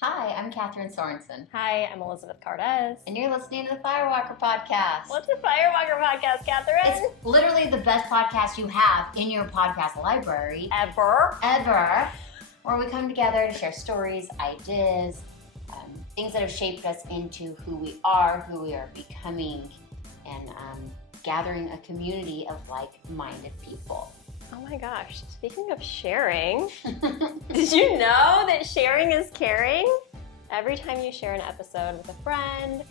Hi, I'm Kathryn Sorensen, Hi, I'm Elizabeth Cardez. and you're listening to the Firewalker Podcast. What's a Firewalker podcast, Kathryn? It's literally the best podcast you have in your podcast library. Ever. Where we come together to share stories, ideas, things that have shaped us into who we are becoming, and gathering a community of like-minded people. Oh my gosh, speaking of sharing, did you know that sharing is caring? Every time you share an episode with a friend,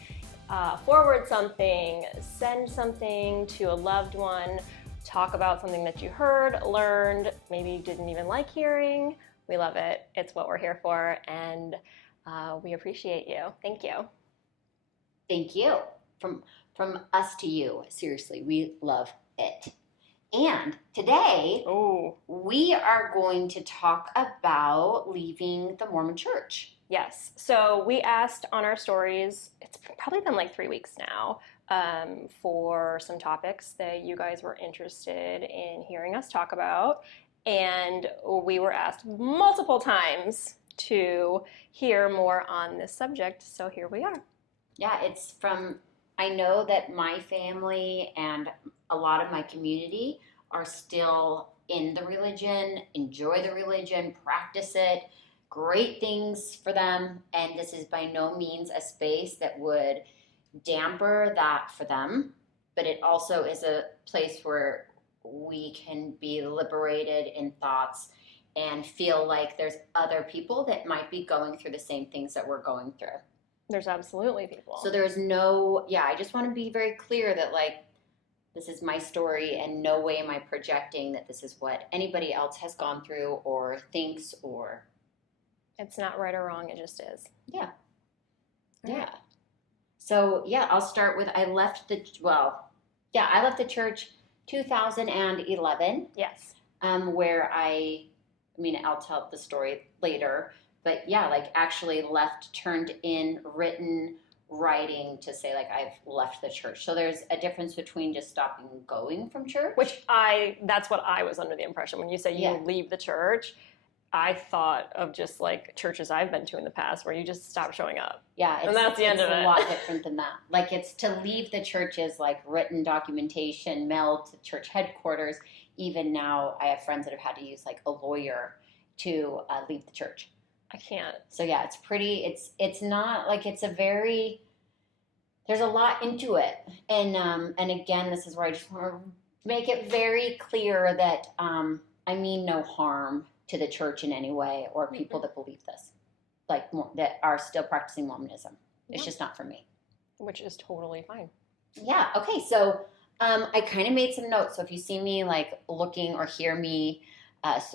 forward something, send something to a loved one, talk about something that you heard, learned, maybe you didn't even like hearing, we love it. It's what we're here for, and we appreciate you. Thank you. Thank you. From us to you. Seriously, we love it. And today, we are going to talk about leaving the Mormon Church. Yes. So we asked on our stories, it's probably been like 3 weeks now, for some topics that you guys were interested in hearing us talk about. And we were asked multiple times to hear more on this subject. So here we are. Yeah, I know that my family and a lot of my community are still in the religion, enjoy the religion, practice it, great things for them. And this is by no means a space that would damper that for them. But it also is a place where we can be liberated in thoughts and feel like there's other people that might be going through the same things that we're going through. There's absolutely people. So I just want to be very clear that this is my story and no way am I projecting that this is what anybody else has gone through or thinks or. It's not right or wrong, it just is. Yeah. Right. Yeah. So I'll start with, I left the church 2011. Yes. Where I'll tell the story later. But actually left, turned in written writing to say I've left the church. So there's a difference between just stopping going from church. That's what I was under the impression. When you say you leave the church, I thought of just churches I've been to in the past where you just stop showing up. Yeah. And that's the end of it. It's a lot different than that. It's to leave the church is written documentation, mailed to church headquarters. Even now I have friends that have had to use a lawyer to leave the church. I can't. So it's not there's a lot into it. And again, this is where I just want to make it very clear that I mean no harm to the church in any way or people that believe this, that are still practicing Mormonism. It's just not for me. Which is totally fine. Yeah. Okay. So I kind of made some notes. So if you see me looking or hear me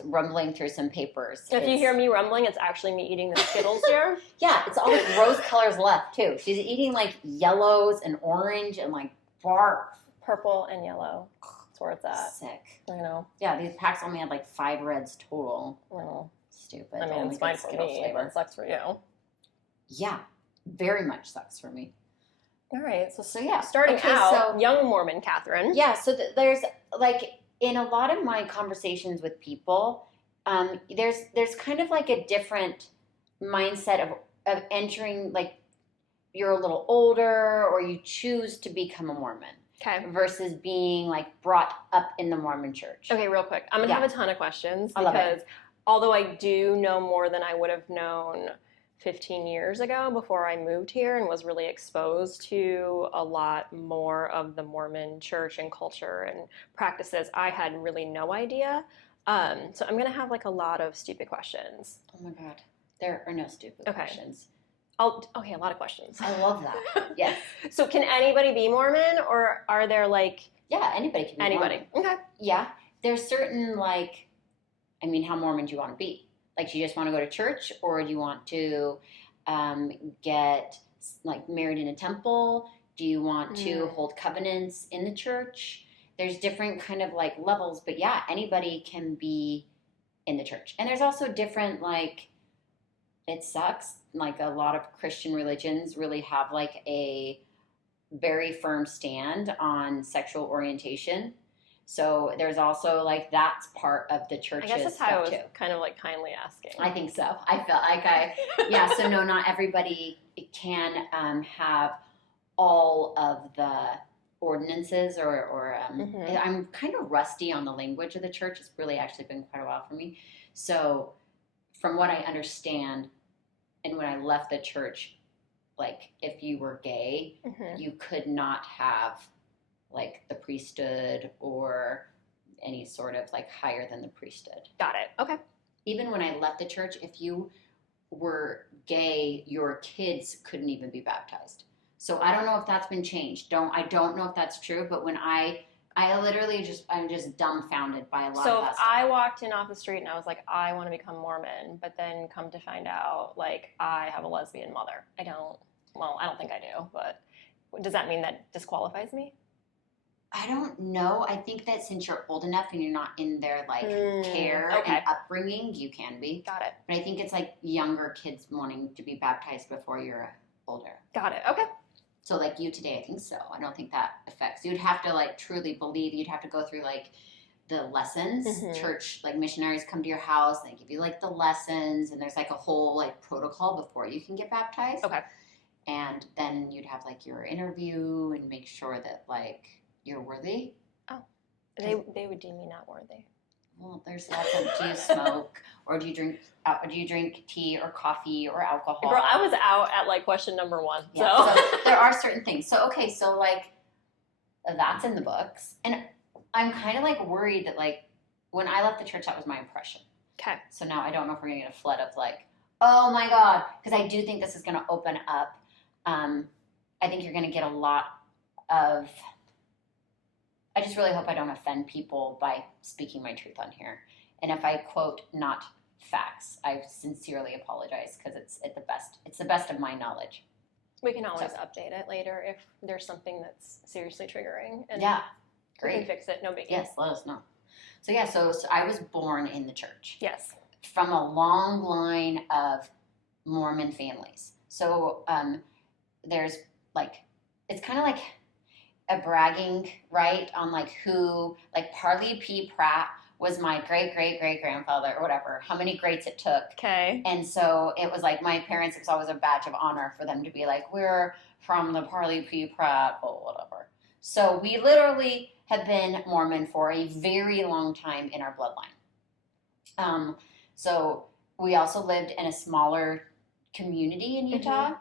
rumbling through some papers. If you hear me rumbling, it's actually me eating the Skittles here. Yeah, it's all rose colors left too. She's eating yellows and orange and barf. Purple and yellow. That's where it's at. Sick. I know. Yeah, these packs only had 5 reds total. Oh. Stupid. I mean, it's fine for me, but it sucks for you. Yeah, very much sucks for me. All right, so starting out, young Mormon Kathryn. Yeah, so there's in a lot of my conversations with people, there's kind of a different mindset of entering, you're a little older or you choose to become a Mormon. Okay. Versus being brought up in the Mormon Church. Okay, real quick. I'm gonna have a ton of questions because although I do know more than I would have known 15 years ago before I moved here and was really exposed to a lot more of the Mormon church and culture and practices, I had really no idea. So I'm going to have a lot of stupid questions. Oh my God. There are no stupid questions. A lot of questions. I love that. Yes. So can anybody be Mormon or are there Yeah, anybody can be anybody. Mormon. Okay. Yeah. There's certain how Mormon do you want to be? Do you just want to go to church or do you want to get married in a temple? Do you want to hold covenants in the church? There's different kind of levels, but yeah, anybody can be in the church. And there's also different it sucks. A lot of Christian religions really have a very firm stand on sexual orientation. So there's also like that's part of the I church's guess that's how I was stuff too. kind of like kindly asking. I think so. I felt like yeah. So no, not everybody can have all of the ordinances or I'm kind of rusty on the language of the church. It's really actually been quite a while for me. So from what I understand, and when I left the church, like if you were gay, you could not have like the priesthood or any sort of like higher than the priesthood. Got it. Okay. Even when I left the church, if you were gay, your kids couldn't even be baptized. So I don't know if that's been changed. I don't know if that's true, but when I literally I'm just dumbfounded by a lot of that So stuff. if I walked in off the street and I was like, I want to become Mormon, but then come to find out like I have a lesbian mother. I don't think I do, but does that mean that disqualifies me? I don't know. I think that since you're old enough and you're not in their like care and upbringing, you can be. Got it. But I think it's like younger kids wanting to be baptized before you're older. Got it. Okay. So like you today, I think so. I don't think that affects. You'd have to like truly believe. You'd have to go through like the lessons. Church, like missionaries come to your house. They give you like the lessons, and there's like a whole like protocol before you can get baptized. Okay. And then you'd have like your interview and make sure that like you're worthy. Oh, they would deem me not worthy. Well, there's lots of, do you smoke or do you drink tea or coffee or alcohol? Girl, I was out at like question number 1. Yeah, so there are certain things. So, okay, so like that's in the books. And I'm kind of like worried that like when I left the church, that was my impression. Okay. So now I don't know if we're going to get a flood of like, oh my God, because I do think this is going to open up. I think you're going to get a lot of, I just really hope I don't offend people by speaking my truth on here. And if I quote not facts, I sincerely apologize because it's the best of my knowledge. We can always update it later if there's something that's seriously triggering. And yeah, great. great. We can fix it, no biggie. Yes, let us know. So yeah, so I was born in the church. Yes. From a long line of Mormon families. So there's like, it's kind of like a bragging right on like who, like Parley P. Pratt was my great-great-great-grandfather or whatever, how many greats it took. Okay. And so it was like my parents, it was always a badge of honor for them to be like, we're from the Parley P. Pratt, or whatever. So we literally have been Mormon for a very long time in our bloodline. So we also lived in a smaller community in Utah.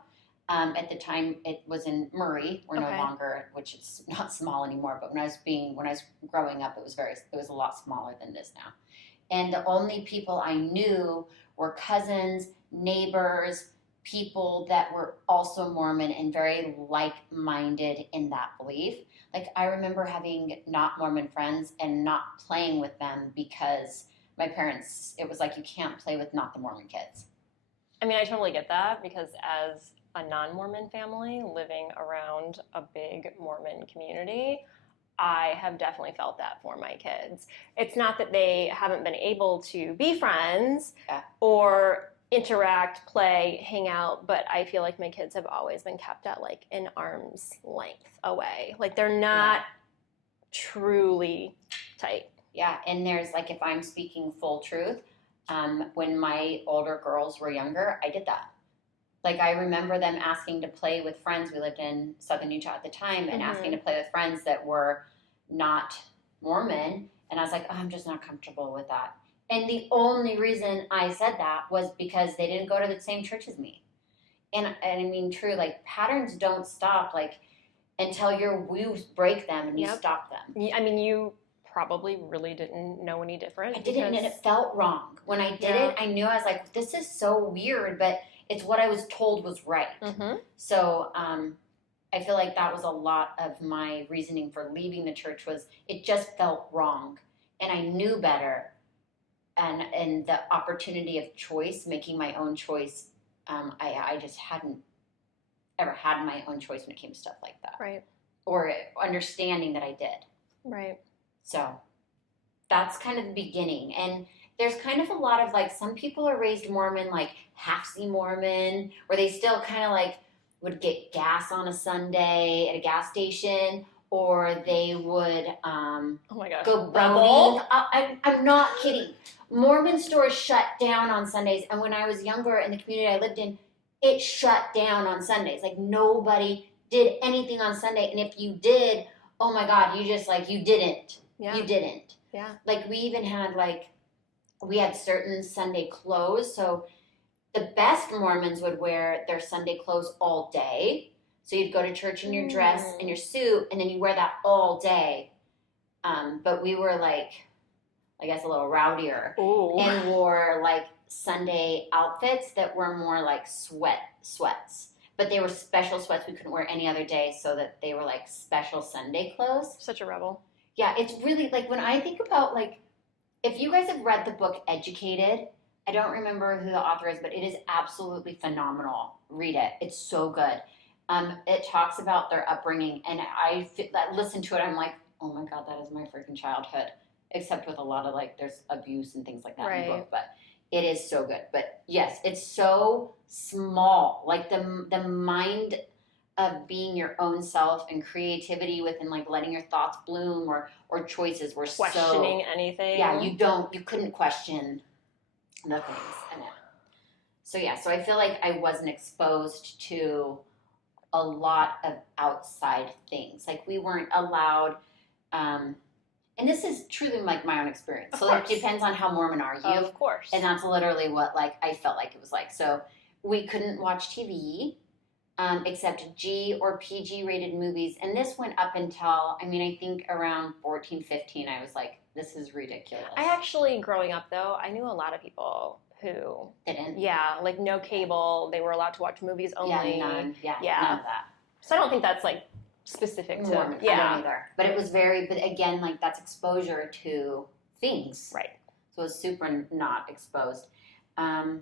At the time, it was in Murray. We're no longer, which is not small anymore. But when I was growing up, it was a lot smaller than it is now. And the only people I knew were cousins, neighbors, people that were also Mormon and very like-minded in that belief. Like I remember having not Mormon friends and not playing with them because my parents, it was like you can't play with not the Mormon kids. I mean, I totally get that because as a non-Mormon family living around a big Mormon community, I have definitely felt that for my kids. It's not that they haven't been able to be friends or interact, play, hang out, but I feel like my kids have always been kept at like an arm's length away. Like they're not truly tight. Yeah, and there's like, if I'm speaking full truth, when my older girls were younger, I did that. Like I remember them asking to play with friends. We lived in Southern Utah at the time, and asking to play with friends that were not Mormon. And I was like, oh, I'm just not comfortable with that. And the only reason I said that was because they didn't go to the same church as me. And I mean, true, like patterns don't stop like until you break them and you stop them. I mean, you probably really didn't know any different. I didn't, and it felt wrong. When I did it, I knew, I was like, this is so weird, but it's what I was told was right. So I feel like that was a lot of my reasoning for leaving the church was it just felt wrong. And I knew better. And the opportunity of choice, making my own choice, I just hadn't ever had my own choice when it came to stuff like that. Right. Or understanding that I did. Right. So that's kind of the beginning. And there's kind of a lot of like, some people are raised Mormon, like half-see Mormon, where they still kind of like would get gas on a Sunday at a gas station, or they would Oh my gosh. go Rebel. boating. I'm not kidding. Mormon stores shut down on Sundays, and when I was younger in the community I lived in, it shut down on Sundays. Like nobody did anything on Sunday, and if you did, oh my God, you just like you didn't. Yeah. You didn't. Yeah. Like we even had we had certain Sunday clothes. So the best Mormons would wear their Sunday clothes all day. So you'd go to church in your dress and your suit, and then you wear that all day. But we were like, I guess a little rowdier. Ooh. And wore like Sunday outfits that were more like sweats. But they were special sweats we couldn't wear any other day, so that they were like special Sunday clothes. Such a rebel. Yeah, it's really like when I think about like, if you guys have read the book Educated, I don't remember who the author is, but it is absolutely phenomenal. Read it. It's so good. It talks about their upbringing, and I listen to it. I'm like, oh my God, that is my freaking childhood. Except with a lot of like, there's abuse and things like that in the book, but it is so good. But yes, it's so small. Like the mind of being your own self and creativity within like letting your thoughts bloom or choices were questioning anything. Yeah, you couldn't question the things in it. So yeah, so I feel like I wasn't exposed to a lot of outside things. Like we weren't allowed, and this is truly like my own experience. So it depends on how Mormon are you. Of course. And that's literally what like I felt like it was like. So we couldn't watch TV. Except G or PG rated movies. And this went up until, I think around 14, 15, I was like, this is ridiculous. I actually, growing up though, I knew a lot of people who didn't. Yeah, like no cable. They were allowed to watch movies only. Yeah, none. Yeah, yeah. None of that. So I don't think that's like specific to Mormon. Yeah. I don't either. But it was but again, like that's exposure to things. Right. So it was super not exposed. I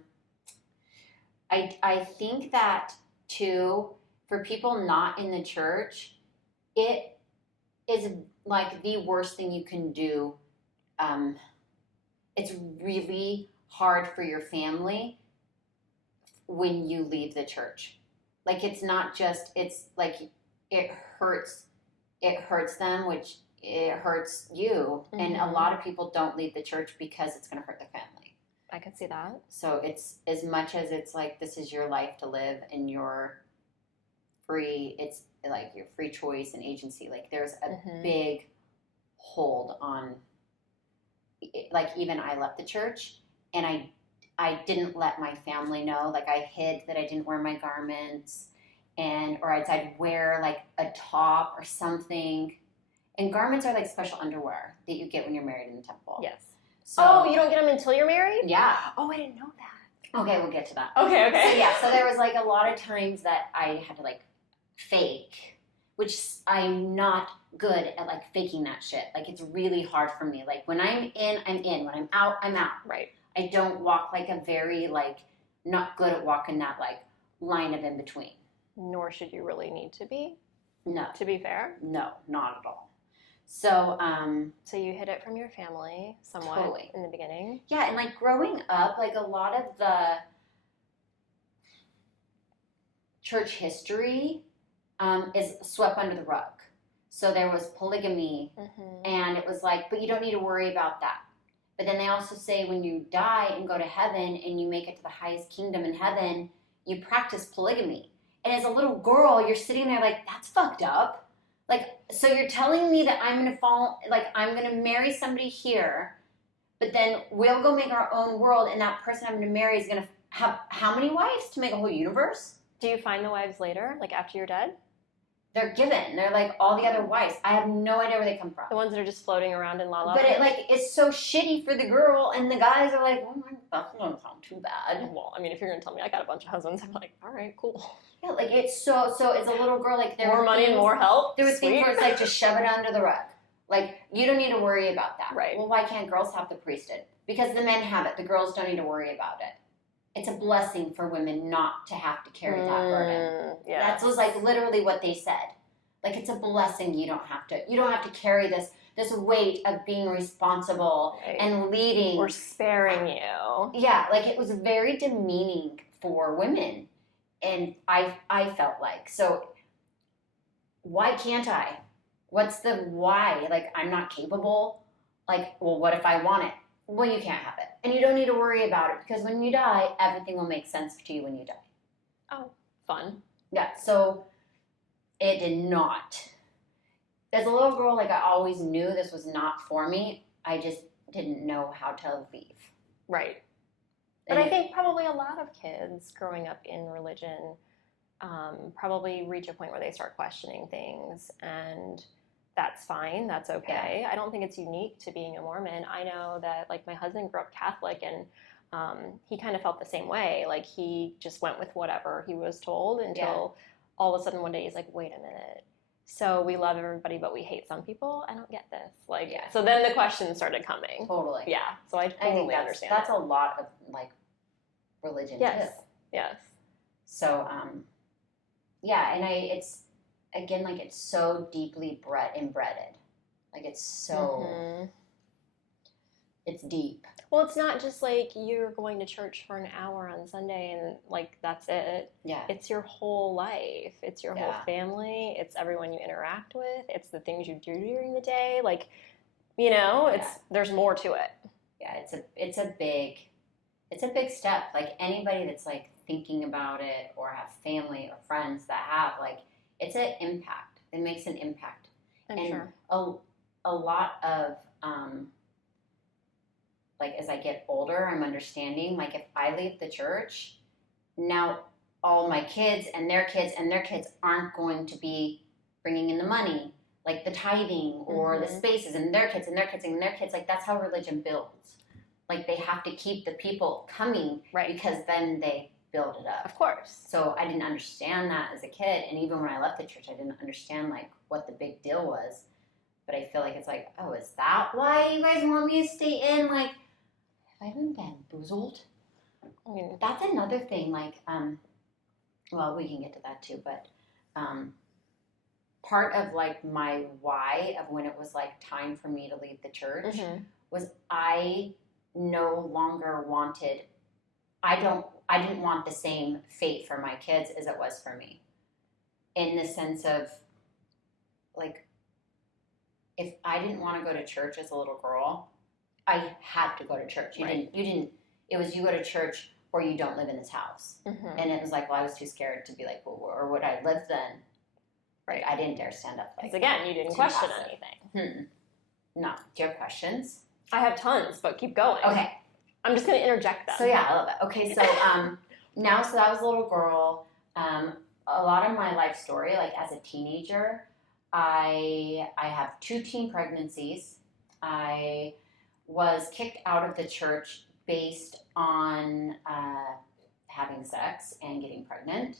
think that too, for people not in the church, it is like the worst thing you can do. It's really hard for your family when you leave the church. Like it's not just, it's like it hurts them, which it hurts you. Mm-hmm. And a lot of people don't leave the church because it's going to hurt the family. I can see that. So it's as much as it's like this is your life to live and you're free, it's like your free choice and agency. Like there's a big hold on, like even I left the church and I didn't let my family know. Like I hid that I didn't wear my garments or I'd wear like a top or something. And garments are like special underwear that you get when you're married in the temple. Yes. So, you don't get them until you're married? Yeah. Oh, I didn't know that. Okay, we'll get to that. Okay. So there was like a lot of times that I had to like fake, which I'm not good at like faking that shit. Like it's really hard for me. Like when I'm in, I'm in. When I'm out, I'm out. Right. I don't walk like a very like not good at walking that like line of in between. Nor should you really need to be. No. To be fair. No, not at all. So, so you hid it from your family somewhat in the beginning. Yeah, and like growing up, like a lot of the church history is swept under the rug. So there was polygamy, and it was like, but you don't need to worry about that. But then they also say when you die and go to heaven and you make it to the highest kingdom in heaven, you practice polygamy. And as a little girl, you're sitting there like, that's fucked up. Like, so you're telling me that I'm going to marry somebody here, but then we'll go make our own world, and that person I'm going to marry is going to have how many wives to make a whole universe? Do you find the wives later, like after you're dead? They're given. They're like all the other wives. I have no idea where they come from. The ones that are just floating around in La La But Land? it's so shitty for the girl, and the guys are like, oh, that doesn't sound too bad. Well, I mean, if you're going to tell me I got a bunch of husbands, I'm like, all right, cool. Yeah, like it's so as a little girl, like there more money and more help. There was things where it's like just shove it under the rug. Like you don't need to worry about that. Right. Well, why can't girls have the priesthood? Because the men have it. The girls don't need to worry about it. It's a blessing for women not to have to carry that burden. Yeah. That was like literally what they said. Like it's a blessing. You don't have to carry this weight of being responsible and leading or sparing you. Yeah, like it was very demeaning for women. And I felt like, so why can't I? What's the why? Like, I'm not capable. Like, well, what if I want it? Well, you can't have it. And you don't need to worry about it because when you die, everything will make sense to you when you die. Oh, fun. Yeah, so it did not. As a little girl, like, I always knew this was not for me. I just didn't know how to leave. Right. But I think probably a lot of kids growing up in religion probably reach a point where they start questioning things, and that's fine. That's okay. I don't think it's unique to being a Mormon. I know that, like, my husband grew up Catholic, and he kind of felt the same way. Like, he just went with whatever he was told until all of a sudden one day he's like, wait a minute. So we love everybody, but we hate some people. I don't get this. Like, so then the questions started coming. Totally. Yeah. So I totally understand. That's a lot of, like, religion too. Yes. So, and it's, again, like, it's so deeply embedded. Like, it's so, it's deep. Well, it's not just like you're going to church for an hour on Sunday and, like, that's it. Yeah. It's your whole life. It's your whole family. It's everyone you interact with. It's the things you do during the day. Like, you know, there's more to it. Yeah, it's a big step. Like, anybody that's, like, thinking about it or have family or friends that have, like, it's an impact. It makes an impact. I'm sure. A lot of, like, as I get older, I'm understanding, like, if I leave the church, now all my kids and their kids and their kids aren't going to be bringing in the money, like the tithing or the spaces, and their kids and their kids and their kids. Like, that's how religion builds. Like, they have to keep the people coming because then they build it up. Of course. So I didn't understand that as a kid, and even when I left the church, I didn't understand, like, what the big deal was. But I feel like it's like, oh, is that why you guys want me to stay in? Like, have I been bamboozled? I mean, that's another thing. Like, well, we can get to that too. But part of, like, my why of when it was, like, time for me to leave the church was I no longer wanted. I didn't want the same fate for my kids as it was for me. In the sense of, like, if I didn't want to go to church as a little girl, I had to go to church. You didn't, it was you go to church or you don't live in this house. And it was like, well, I was too scared to be like, well, or would I live then? Right. I didn't dare stand up. Because, again, you didn't question anything. No. Do you have questions? I have tons, but keep going. Okay. I'm just going to interject them. So, yeah, I love it. Okay, so now, so I was a little girl. A lot of my life story, like, as a teenager, I have 2 teen pregnancies. I was kicked out of the church based on having sex and getting pregnant.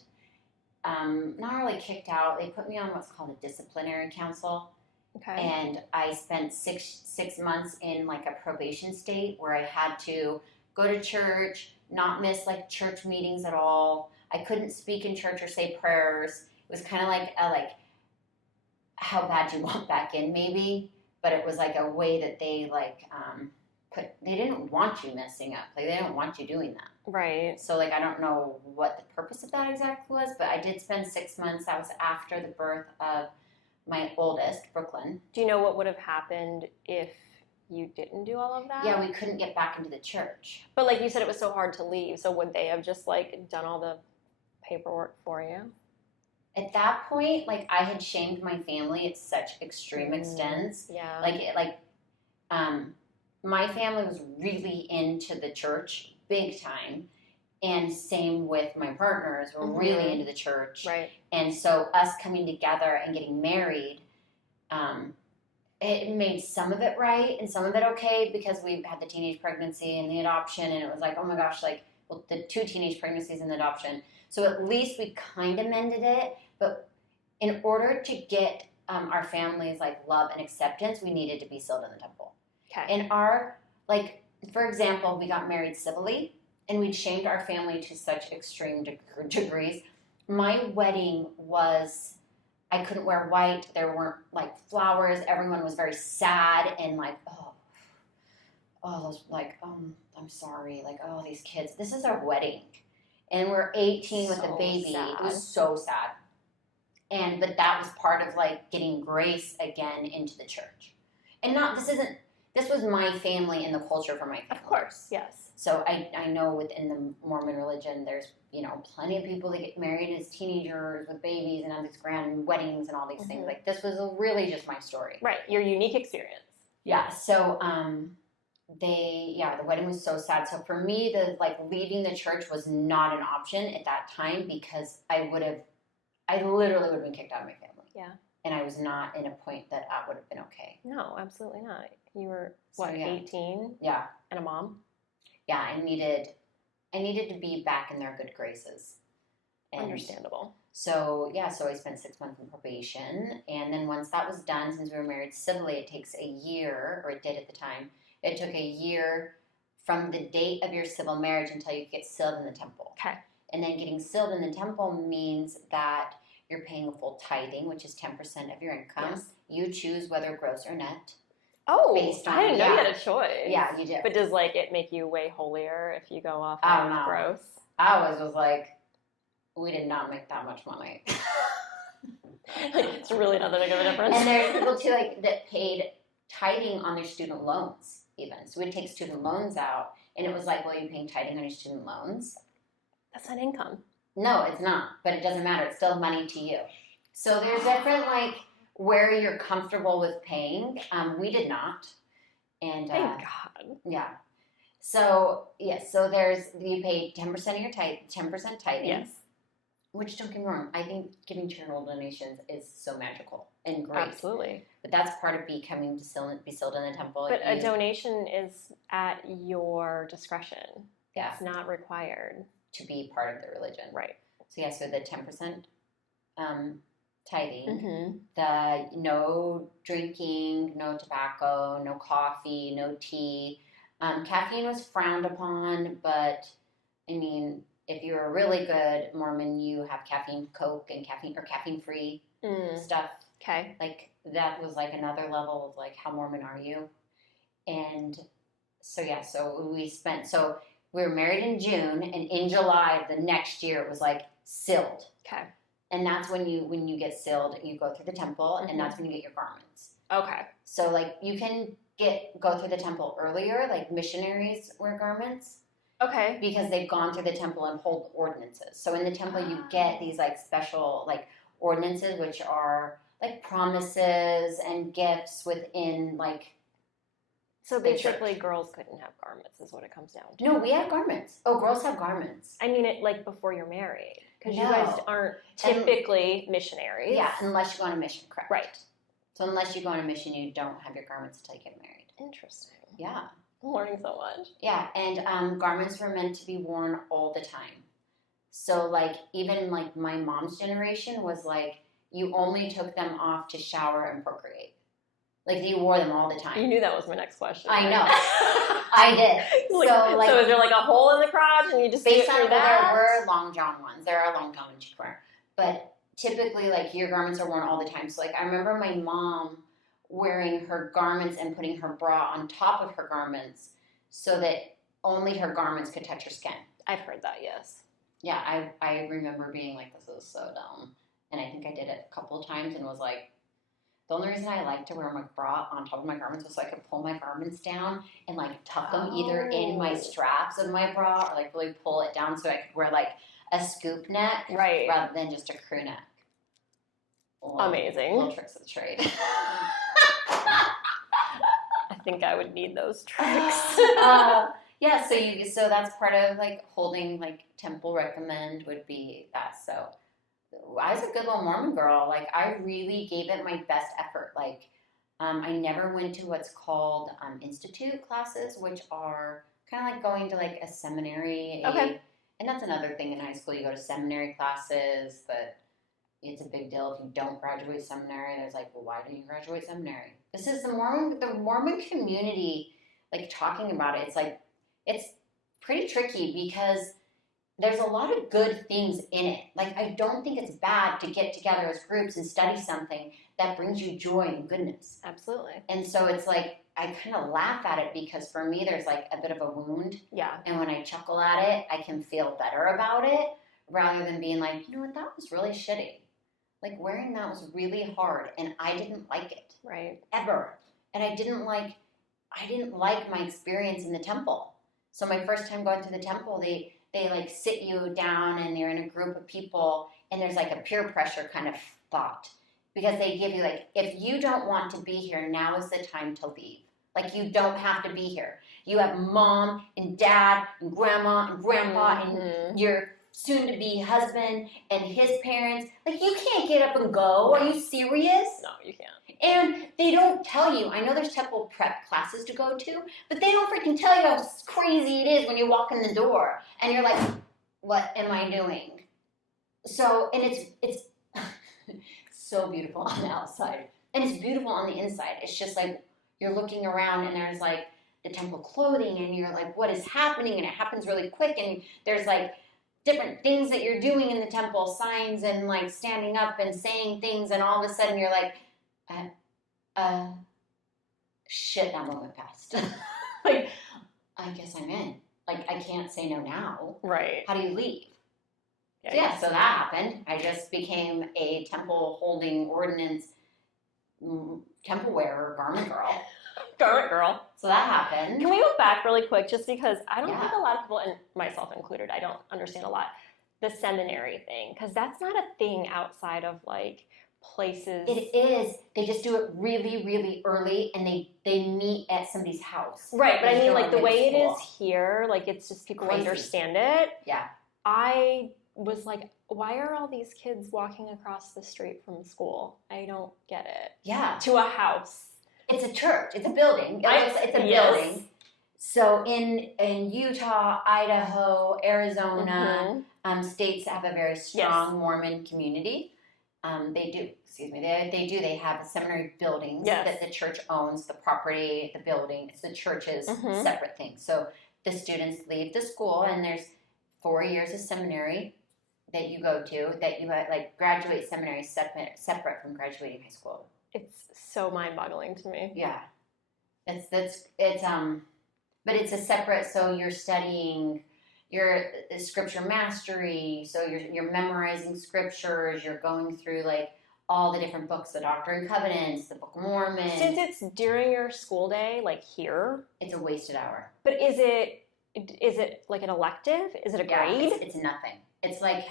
Not really kicked out. They put me on what's called a disciplinary council. Okay. And I spent six months in, like, a probation state where I had to go to church, not miss, like, church meetings at all. I couldn't speak in church or say prayers. It was kind of like how bad you want back in, maybe. But it was, like, a way that they, like, they didn't want you messing up. Like, they didn't want you doing that. Right. So, like, I don't know what the purpose of that exactly was, but I did spend 6 months. That was after the birth of my oldest, Brooklyn. Do you know what would have happened if you didn't do all of that? Yeah, we couldn't get back into the church. But, like you said, it was so hard to leave. So would they have just, like, done all the paperwork for you? At that point, like, I had shamed my family at such extreme extents. Yeah. My family was really into the church, big time. And same with my partners, were really into the church. Right. And so us coming together and getting married, it made some of it right and some of it okay because we had the teenage pregnancy and the adoption, and it was like, oh my gosh, like, well, the 2 teenage pregnancies and the adoption. So at least we kind of mended it, but in order to get our family's, like, love and acceptance, we needed to be sealed in the temple. Okay. And our, like, for example, we got married civilly, and we'd shamed our family to such extreme degrees. My wedding was, I couldn't wear white. There weren't, like, flowers. Everyone was very sad and, like, those, like, I'm sorry. Like, oh, these kids. This is our wedding. And we're 18 with a baby. Sad. It was so sad. but that was part of like getting grace again into the church. And this was my family and the culture for my family. Of course, yes. So I know within the Mormon religion, there's, plenty of people that get married as teenagers with babies and have these grand weddings and all these things. Like, this was really just my story. Right, your unique experience. Yeah, so the wedding was so sad. So for me, leaving the church was not an option at that time, because I literally would have been kicked out of my family. Yeah. And I was not in a point that would have been okay. No, absolutely not. You were, 18? Yeah. And a mom? Yeah, I needed to be back in their good graces. And understandable. So I spent 6 months in probation. And then once that was done, since we were married civilly, it takes a year, or it did at the time. It took a year from the date of your civil marriage until you get sealed in the temple. Okay. And then getting sealed in the temple means that you're paying a full tithing, which is 10% of your income. Yes. You choose whether gross or net. Oh, based on, I didn't know you had a choice. Yeah, you do. But does it make you way holier if you go off no. gross? I was like, we did not make that much money. It's really not that big of a difference. And there's people too that paid tithing on their student loans even. So we'd take student loans out, and it was like, well, you're paying tithing on your student loans. That's not income. No, it's not, but it doesn't matter. It's still money to you. So there's different, where you're comfortable with paying. We did not. And thank God. Yeah. So, yes, so you pay 10% of your 10% tithing. Yes. Which, don't get me wrong, I think giving charitable donations is so magical and great. Absolutely. But that's part of be sealed in the temple. But a donation is at your discretion. Yeah. It's not required. To be part of the religion. Right. So, yeah, so the 10% tithing, Mm-hmm. the no drinking, no tobacco, no coffee, no tea. Caffeine was frowned upon, but, I mean, if you're a really good Mormon, you have caffeine Coke and caffeine-free stuff. Okay. That was another level of how Mormon are you? And so we were married in June, and in July of the next year it was sealed. Okay. And that's when you get sealed, you go through the temple, and that's when you get your garments. Okay. So you can go through the temple earlier, missionaries wear garments. Okay. Because they've gone through the temple and hold ordinances. So in the temple, you get these special ordinances, which are promises and gifts within So basically, girls couldn't have garments, is what it comes down to. No, we have garments. Oh, girls have garments. I mean, before you're married, because No. you guys aren't typically missionaries. Yeah, unless you go on a mission, correct? Right. So unless you go on a mission, you don't have your garments until you get married. Interesting. Yeah. I'm learning so much. Yeah, and garments were meant to be worn all the time. So, even, my mom's generation was, you only took them off to shower and procreate. You wore them all the time. You knew that was my next question. I know. I did. So is there, a hole in the crotch and you just based on, that? There were long john ones. There are long john ones you can wear. But typically, your garments are worn all the time. So, I remember my mom wearing her garments and putting her bra on top of her garments so that only her garments could touch her skin. I've heard that, yes. Yeah, I remember being this is so dumb. And I think I did it a couple of times and was the only reason I like to wear my bra on top of my garments was so I could pull my garments down and tuck them either in my straps of my bra or really pull it down so I could wear a scoop neck rather than just a crew neck. Amazing. Little tricks of the trade. I think I would need those tricks. Yeah, so that's part of holding temple recommend would be that. So I was a good little Mormon girl. I really gave it my best effort. I never went to what's called institute classes, which are kind of going to a seminary. Okay. And that's another thing in high school. You go to seminary classes, but it's a big deal if you don't graduate seminary. There's well, why didn't you graduate seminary? This is the Mormon community, talking about it. It's pretty tricky because there's a lot of good things in it. I don't think it's bad to get together as groups and study something that brings you joy and goodness. Absolutely. And so it's I kind of laugh at it because for me there's a bit of a wound. Yeah. And when I chuckle at it, I can feel better about it rather than being you know what, that was really shitty. Like wearing that was really hard, and I didn't like it Right. ever. And I didn't like my experience in the temple. So my first time going to the temple, they like sit you down and you're in a group of people, and there's like a peer pressure kind of thought, because they give you like, if you don't want to be here, now is the time to leave. Like you don't have to be here. You have mom and dad and grandma and grandpa and your soon-to-be husband and his parents. Like you can't get up and go. Are you serious? No, you can't. And they don't tell you. I know there's temple prep classes to go to, but they don't freaking tell you how crazy it is when you walk in the door and you're like, what am I doing? So, and it's so beautiful on the outside, and it's beautiful on the inside. It's just like you're looking around and there's like the temple clothing, and you're like, what is happening? And it happens really quick, and there's like different things that you're doing in the temple, signs and like standing up and saying things, and all of a sudden you're like, shit, I'm moving fast. Like, I guess I'm in. Like, I can't say no now. Right. How do you leave? Yeah, So that happened. I just became a temple holding ordinance temple wearer, garment girl. Garment girl. So that happened. Can we go back really quick, just because I don't Yeah. think a lot of people, and myself included, I don't understand a lot, the seminary thing, because that's not a thing outside of like places. It is. They just do it really, really early, and they meet at somebody's house. Right, but I They mean, show like up the in way it school. is here, like it's just people Crazy. understand it. Yeah. I was like, why are all these kids walking across the street from school? I don't get it. Yeah. To a house. It's a church. It's a building. It's a Yes. building. So in Utah, Idaho, Arizona, states that have a very strong Mormon community. They have seminary buildings that the church owns, the property, the building. It's the church's separate thing. So the students leave the school, and there's 4 years of seminary that you go to, that you like graduate seminary separate from graduating high school. It's so mind-boggling to me. Yeah. But it's a separate, so you're studying your scripture mastery, so you're memorizing scriptures, you're going through like all the different books, the Doctrine and Covenants, the Book of Mormon. Since it's during your school day, like here, It's a wasted hour. but is it like an elective? Is it a grade? It's nothing. It's like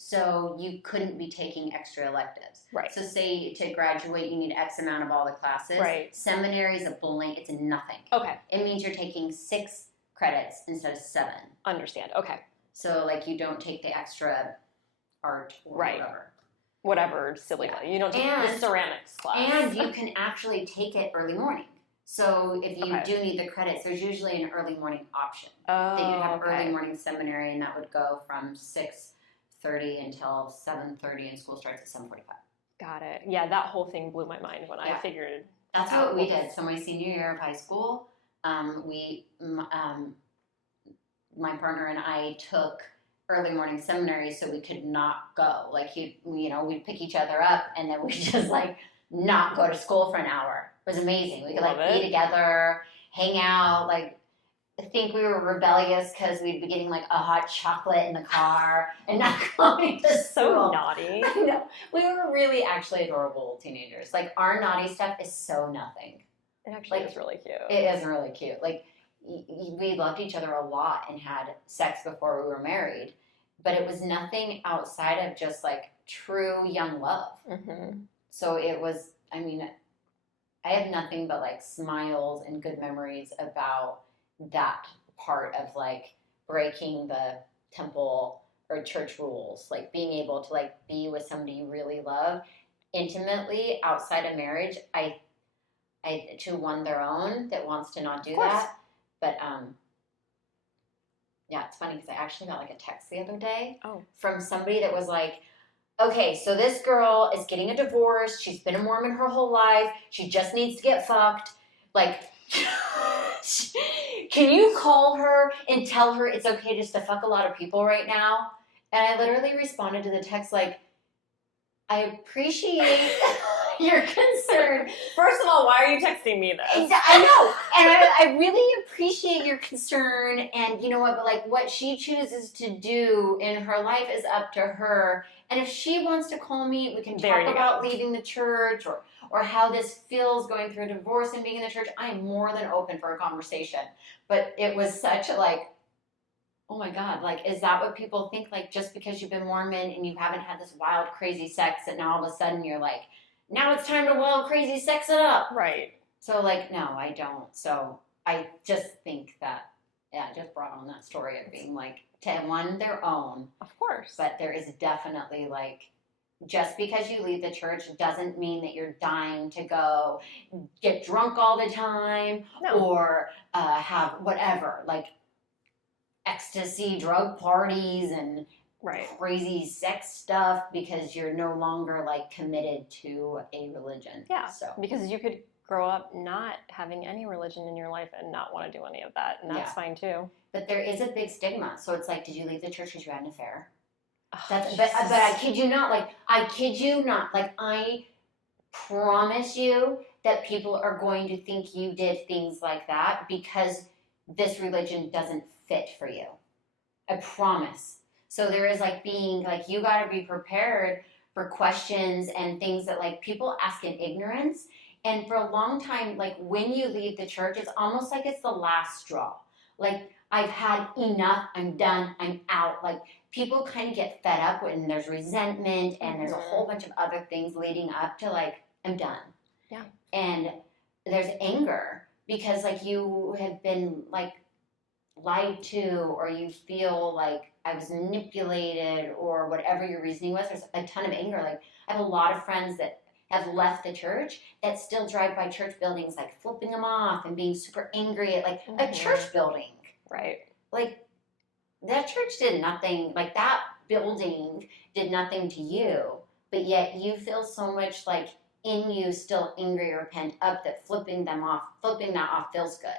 so you couldn't be taking extra electives. Right. So say to graduate, you need X amount of all the classes. Right. Seminary is a blank, it's nothing. Okay. It means you're taking 6 credits instead of 7. Understand. Okay. So like you don't take the extra art or whatever. Whatever silly. You don't take the ceramics class. And you can actually take it early morning. So if you Okay. do need the credits, there's usually an early morning option. Oh, That you have okay. early morning seminary, and that would go from 6:30 until 7:30, and school starts at 7:45. Got it. Yeah, that whole thing blew my mind when I figured. That's out what we did. So my senior year of high school, my partner and I took early morning seminary so we could not go. Like we'd pick each other up, and then we'd just like not go to school for an hour. It was amazing. We could be together, hang out. Like I think we were rebellious because we'd be getting like a hot chocolate in the car and not going to school. So naughty. I know. We were really actually adorable teenagers. Like our naughty stuff is so nothing. It actually is really cute. It is really cute. Like we loved each other a lot and had sex before we were married, but it was nothing outside of just like true young love. Mm-hmm. So it was, I mean, I have nothing but like smiles and good memories about that part of like breaking the temple or church rules, like being able to like be with somebody you really love intimately outside of marriage. I to one their own that wants to not do that. But yeah, it's funny because I actually got like a text the other day from somebody that was like, okay, so this girl is getting a divorce. She's been a Mormon her whole life. She just needs to get fucked. Like, can you call her and tell her it's okay just to fuck a lot of people right now? And I literally responded to the text like, I appreciate your concern. First of all, why are you texting me this? I know, and I really appreciate your concern, and you know what, but like what she chooses to do in her life is up to her, and if she wants to call me, we can talk about leaving the church, or how this feels going through a divorce and being in the church. I am more than open for a conversation, but it was such a like, oh my God, like, is that what people think? Like, just because you've been Mormon and you haven't had this wild, crazy sex, that now all of a sudden you're like, now it's time to wild, crazy sex it up. Right. So, like, no, I don't. So, I just think that, yeah, I just brought on that story of being like, to one, their own. Of course. But there is definitely, like, just because you leave the church doesn't mean that you're dying to go get drunk all the time or have whatever, like, ecstasy, drug parties, and crazy sex stuff because you're no longer like committed to a religion. Yeah. So because you could grow up not having any religion in your life and not want to do any of that, and that's fine too. But there is a big stigma. So it's like, did you leave the church because you had an affair? Oh, but I kid you not. Like I kid you not. Like I promise you that people are going to think you did things like that because this religion doesn't fit for you. I promise. So there is like being like, you got to be prepared for questions and things that like people ask in ignorance. And for a long time, like when you leave the church, it's almost like it's the last straw. Like I've had enough, I'm done, I'm out. Like people kind of get fed up when there's resentment and there's a whole bunch of other things leading up to like, I'm done. Yeah. And there's anger because like you have been like lied to, or you feel like I was manipulated, or whatever your reasoning was. There's a ton of anger. Like I have a lot of friends that have left the church that still drive by church buildings like flipping them off and being super angry at like a church building. Right. Like that church did nothing, like that building did nothing to you, but yet you feel so much like in you still angry or pent up that flipping that off feels good.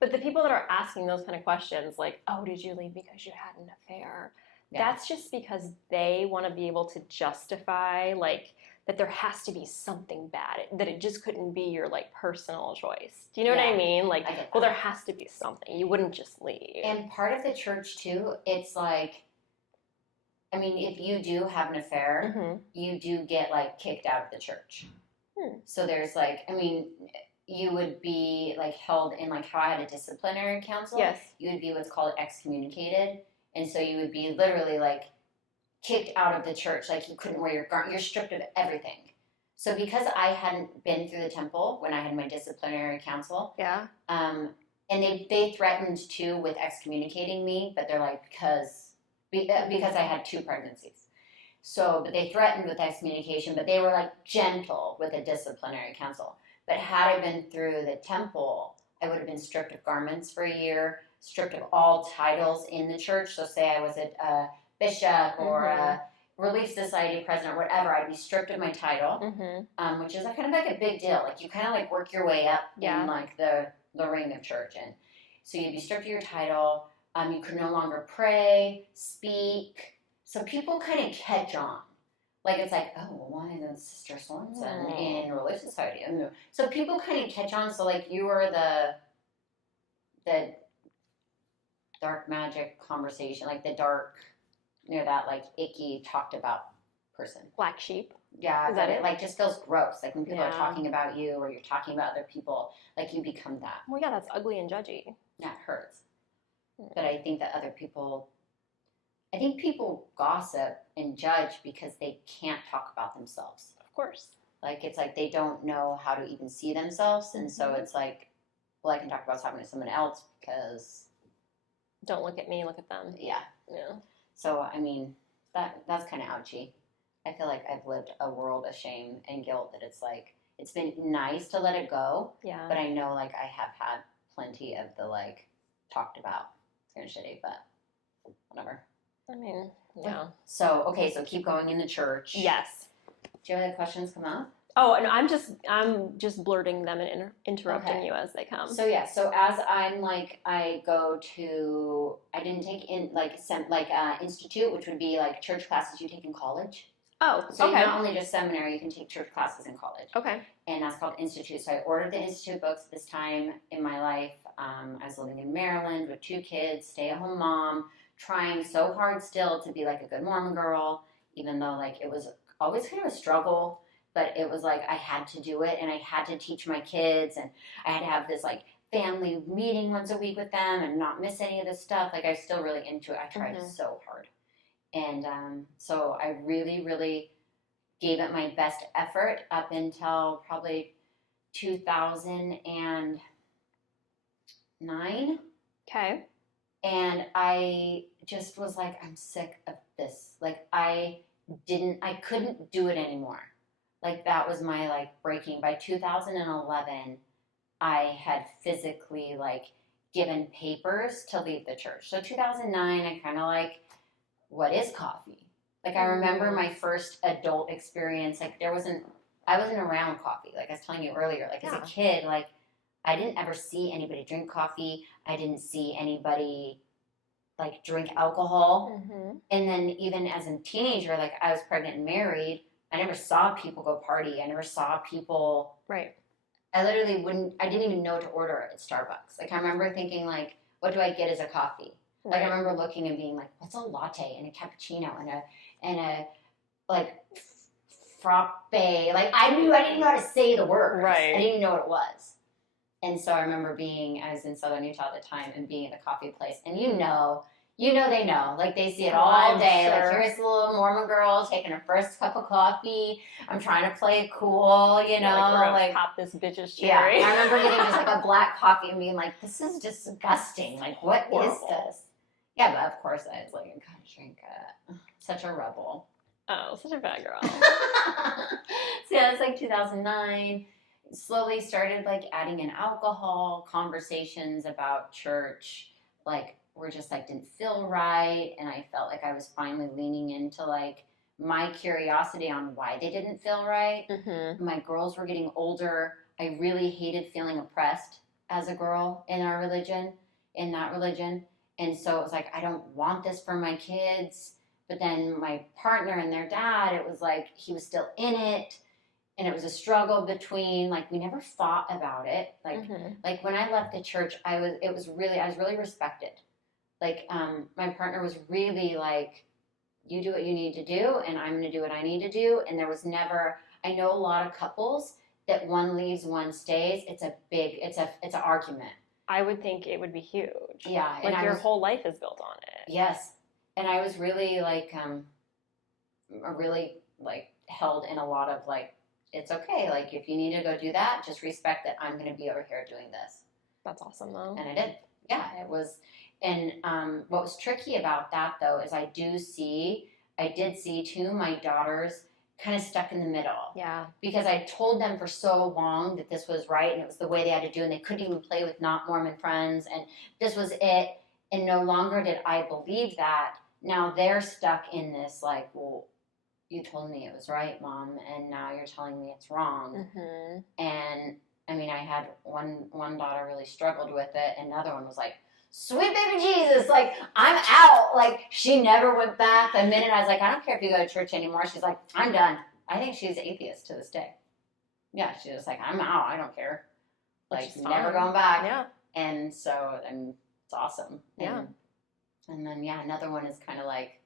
But the people that are asking those kind of questions, like, oh, did you leave because you had an affair? Yeah. That's just because they want to be able to justify, like, that there has to be something bad, that it just couldn't be your, like, personal choice. Do you know what I mean? Like, well, there has to be something. You wouldn't just leave. And part of the church, too, it's like, I mean, if you do have an affair, you do get, like, kicked out of the church. So there's, like, I mean, you would be like held in like how I had a disciplinary council. Yes. You would be what's called excommunicated. And so you would be literally like kicked out of the church. Like you couldn't wear your garment. You're stripped of everything. So because I hadn't been through the temple when I had my disciplinary council. Yeah. And they threatened too with excommunicating me, but they're like, because I had 2 pregnancies. So, but they threatened with excommunication, but they were like gentle with a disciplinary council. But had I been through the temple, I would have been stripped of garments for a year, stripped of all titles in the church. So say I was a bishop or a Relief Society president or whatever, I'd be stripped of my title, which is kind of like a big deal. Like you kind of like work your way up in like the ring of church. And so you'd be stripped of your title. You could no longer pray, speak. So people kind of catch on. Like, it's like, oh, well, why isn't Sister Sorensen in Relief Society? So people kind of catch on. So, like, you were the dark magic conversation, like the dark, that, like, icky talked about person. Black sheep. Yeah. Is that it, like, just feels gross. Like, when people are talking about you or you're talking about other people, like, you become that. Well, yeah, that's ugly and judgy. That hurts. But I think that people gossip and judge because they can't talk about themselves. Of course. Like, it's like they don't know how to even see themselves. And so it's like, well, I can talk about what's happening to someone else because... Don't look at me, look at them. Yeah. Yeah. So, I mean, that's kind of ouchy. I feel like I've lived a world of shame and guilt that it's like, it's been nice to let it go. Yeah. But I know, like, I have had plenty of the, like, talked about kind of shitty, but whatever. I mean, yeah. So, okay, so keep going in the church. Yes. Do you have any questions come up? Oh, and I'm just blurting them and interrupting you as they come. So yeah, so as I'm like, I didn't take in like institute, which would be like church classes you take in college. Oh, So okay. not only just seminary, you can take church classes in college. Okay. And that's called Institute. So I ordered the Institute books this time in my life. I was living in Maryland with 2 kids, stay-at-home mom, trying so hard still to be like a good Mormon girl, even though like it was always kind of a struggle. But it was like I had to do it, and I had to teach my kids, and I had to have this like family meeting once a week with them and not miss any of this stuff. Like I was still really into it. I tried so hard. And so I really, really gave it my best effort up until probably 2009. Okay. And I just was like, I'm sick of this. Like I couldn't do it anymore. Like that was my like breaking. By 2011, I had physically like given papers to leave the church. So 2009, I kind of like, what is coffee? Like I remember my first adult experience, like I wasn't around coffee. Like I was telling you earlier, like as a kid, like I didn't ever see anybody drink coffee. I didn't see anybody like drink alcohol. And then even as a teenager, like I was pregnant and married, I never saw people go party. I never saw people. Right. I didn't even know what to order at Starbucks. Like I remember thinking like, what do I get as a coffee? Like I remember looking and being like, what's a latte and a cappuccino and a like frappe? Like I didn't know how to say the word. Right. I didn't even know what it was. And so I remember I was in Southern Utah at the time and being at a coffee place, and they know, like they see it all day. Sure. Like here's the little Mormon girl taking her first cup of coffee. I'm trying to play it cool, Like, we're gonna pop this bitch's cherry. Yeah, I remember getting just like a black coffee and being like, this is disgusting. Like what is this? Yeah, but of course I was like, I gotta drink it. Such a rebel. Oh, such a bad girl. So yeah, it's like 2009. Slowly started like adding in alcohol, conversations about church, like were just like didn't feel right. And I felt like I was finally leaning into like my curiosity on why they didn't feel right. My girls were getting older. I really hated feeling oppressed as a girl in that religion. And so it was like, I don't want this for my kids. But then my partner and their dad, it was like he was still in it. And it was a struggle between, like, we never fought about it. Like, like when I left the church, I was really respected. Like, my partner was really like, you do what you need to do, and I'm going to do what I need to do. And there was never, I know a lot of couples that one leaves, one stays. It's an argument. I would think it would be huge. Yeah. Like your whole life is built on it. Yes. And I was really like, held in a lot of like, it's okay. Like if you need to go do that, just respect that I'm going to be over here doing this. That's awesome though. And I did. Yeah, it was. And what was tricky about that though is I did see too my daughters kind of stuck in the middle. Yeah. Because I told them for so long that this was right and it was the way they had to do, and they couldn't even play with not Mormon friends, and this was it. And no longer did I believe that. Now they're stuck in this like, well, you told me it was right, Mom, and now you're telling me it's wrong. And I mean, I had one daughter really struggled with it, and another one was like, sweet baby Jesus, like, I'm out. Like, she never went back. The minute I was like, I don't care if you go to church anymore, she's like, I'm done. I think she's atheist to this day. Yeah, she's just like, I'm out. I don't care. Like, never going back. Yeah. And so, it's awesome. Yeah. And then, yeah, another one is kind of like,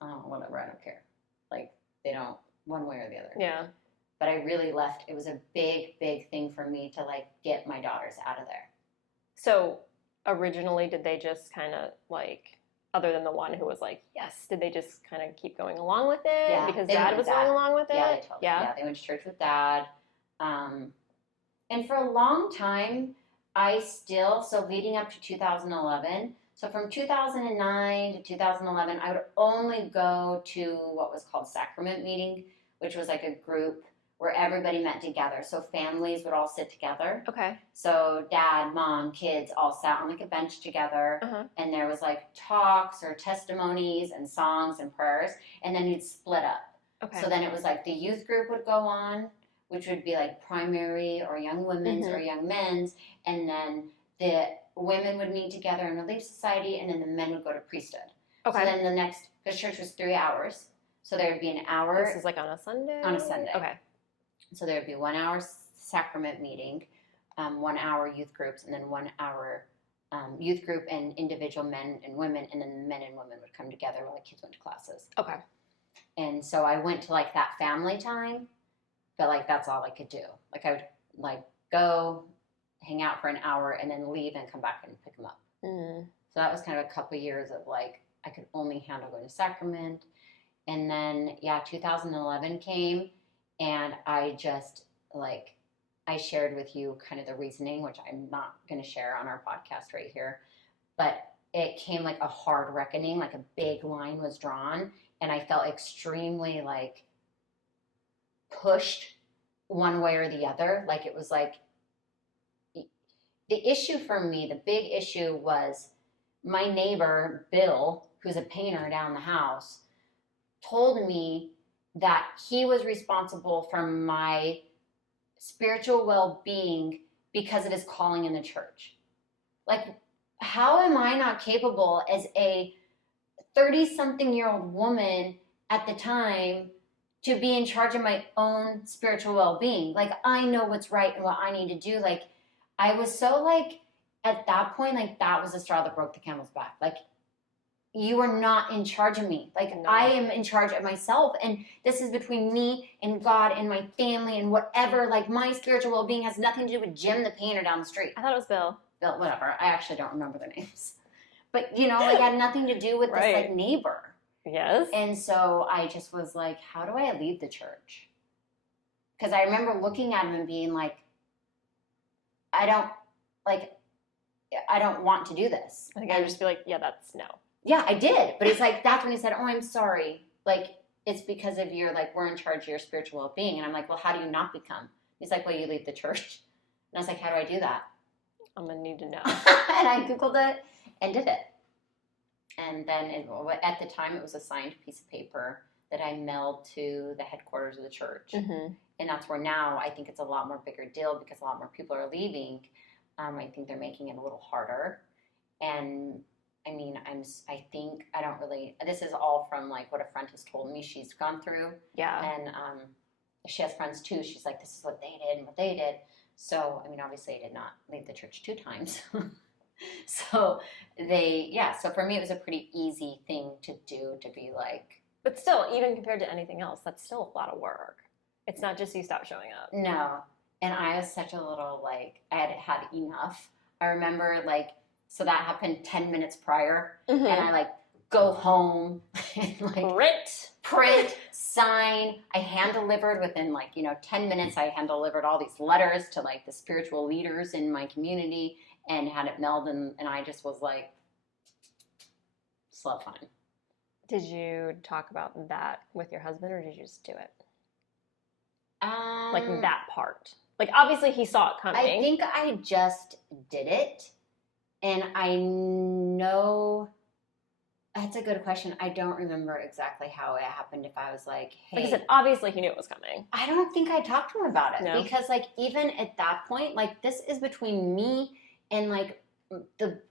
oh, whatever, I don't care. Like, they don't, one way or the other. Yeah. But I really left, it was a big, big thing for me to, like, get my daughters out of there. So, originally, did they just kind of, like, other than the one who was like, yes, did they just kind of keep going along with it? Yeah, because Dad was going along with it? Yeah, they totally. Yeah, they went to church with Dad. And for a long time, so leading up to 2011, so from 2009 to 2011, I would only go to what was called sacrament meeting, which was like a group where everybody met together. So families would all sit together. Okay. So dad, mom, kids all sat on like a bench together. And there was like talks or testimonies and songs and prayers. And then you'd split up. Okay. So then it was like the youth group would go on, which would be like primary or young women's or young men's. And then the women would meet together in Relief Society, and then the men would go to priesthood. Okay. So then because church was 3 hours, So there would be an hour. This is like on a Sunday? On a Sunday. Okay. So there would be 1 hour sacrament meeting, 1 hour youth groups, and then 1 hour youth group and individual men and women, and then men and women would come together while the kids went to classes. Okay. And so I went to like that family time, but like that's all I could do. Like I would like go hang out for an hour and then leave and come back and pick them up. Mm. So that was kind of a couple of years of like I could only handle going to sacrament. And then 2011 came, and I just like I shared with you kind of the reasoning, which I'm not going to share on our podcast right here, but it came like a hard reckoning, like a big line was drawn, and I felt extremely like pushed one way or the other. Like it was like the issue for me, the big issue was my neighbor, Bill, who's a painter down the house, told me that he was responsible for my spiritual well-being because of his calling in the church. Like, how am I not capable as a 30-something-year-old woman at the time to be in charge of my own spiritual well-being? Like, I know what's right and what I need to do. Like, I was so like, at that point, like that was the straw that broke the camel's back. Like, you are not in charge of me. Like, No. I am in charge of myself. And this is between me and God and my family and whatever. Like, my spiritual well-being has nothing to do with Jim the painter down the street. I thought it was Bill. Bill, whatever. I actually don't remember their names. But, like, it had nothing to do with Right. this, like, neighbor. Yes. And so I just was like, how do I leave the church? Because I remember looking at him and being like, I don't want to do this. I think I'd just be like, yeah, that's no. Yeah, I did. But it's like, that's when he said, oh, I'm sorry. Like, it's because of your, like, we're in charge of your spiritual well-being. And I'm like, well, how do you not become? He's like, well, you leave the church. And I was like, how do I do that? I'm going to need to know. And I Googled it and did it. And then at the time, it was a signed piece of paper that I mailed to the headquarters of the church. Mm-hmm. And that's where now I think it's a lot more bigger deal because a lot more people are leaving. I think they're making it a little harder. And I mean, I don't really, this is all from like what a friend has told me she's gone through. Yeah. And she has friends too. She's like, this is what they did and what they did. So, I mean, obviously I did not leave the church 2 times. So so for me it was a pretty easy thing to do, to be like. But still, even compared to anything else, that's still a lot of work. It's not just you stop showing up. No. And I was such a little, like, I had enough. I remember, like, so that happened 10 minutes prior. Mm-hmm. And I, like, go home and, like, print, sign. I hand-delivered within, like, 10 minutes. I hand-delivered all these letters to, like, the spiritual leaders in my community and had it mailed. And I just was like, slow fine. Did you talk about that with your husband, or did you just do it? Like that part. Like, obviously he saw it coming. I think I just did it. And I know, that's a good question. I don't remember exactly how it happened. If I was like, hey. Like I said, obviously he knew it was coming. I don't think I talked to him about it. No. Because, like, even at that point, like, this is between me and, like,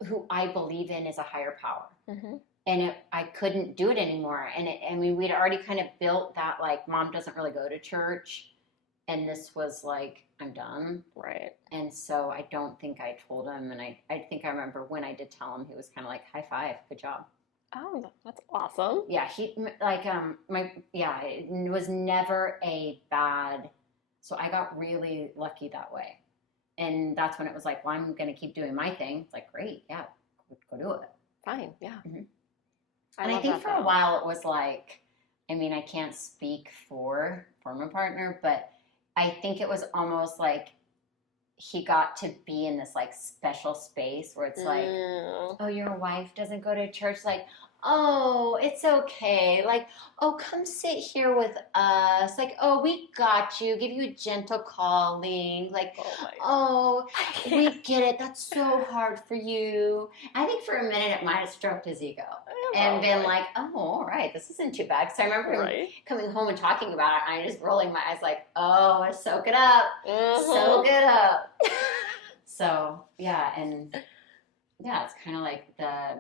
who I believe in is a higher power. Mm-hmm. And I couldn't do it anymore. And we'd already kind of built that, like, Mom doesn't really go to church. And this was like, I'm done. Right. And so I don't think I told him. And I think I remember when I did tell him, he was kind of like, high five, good job. Oh, that's awesome. Yeah, he, like, it was never a bad, so I got really lucky that way. And that's when it was like, well, I'm going to keep doing my thing. It's like, great, yeah, go do it. Fine, yeah. Mm-hmm. I think for a while it was like, I mean, I can't speak for my partner, but I think it was almost like he got to be in this, like, special space where it's like, oh, your wife doesn't go to church. Like, oh, it's okay. Like, oh, come sit here with us. Like, oh, we got you. Give you a gentle calling. Like, oh, we get it. That's so hard for you. I think for a minute it might have stroked his ego and been like, oh, all right, this isn't too bad. Because I remember him coming home and talking about it, and I just rolling my eyes like, oh, soak it up. Mm-hmm. Soak it up. So, yeah, and yeah, it's kind of like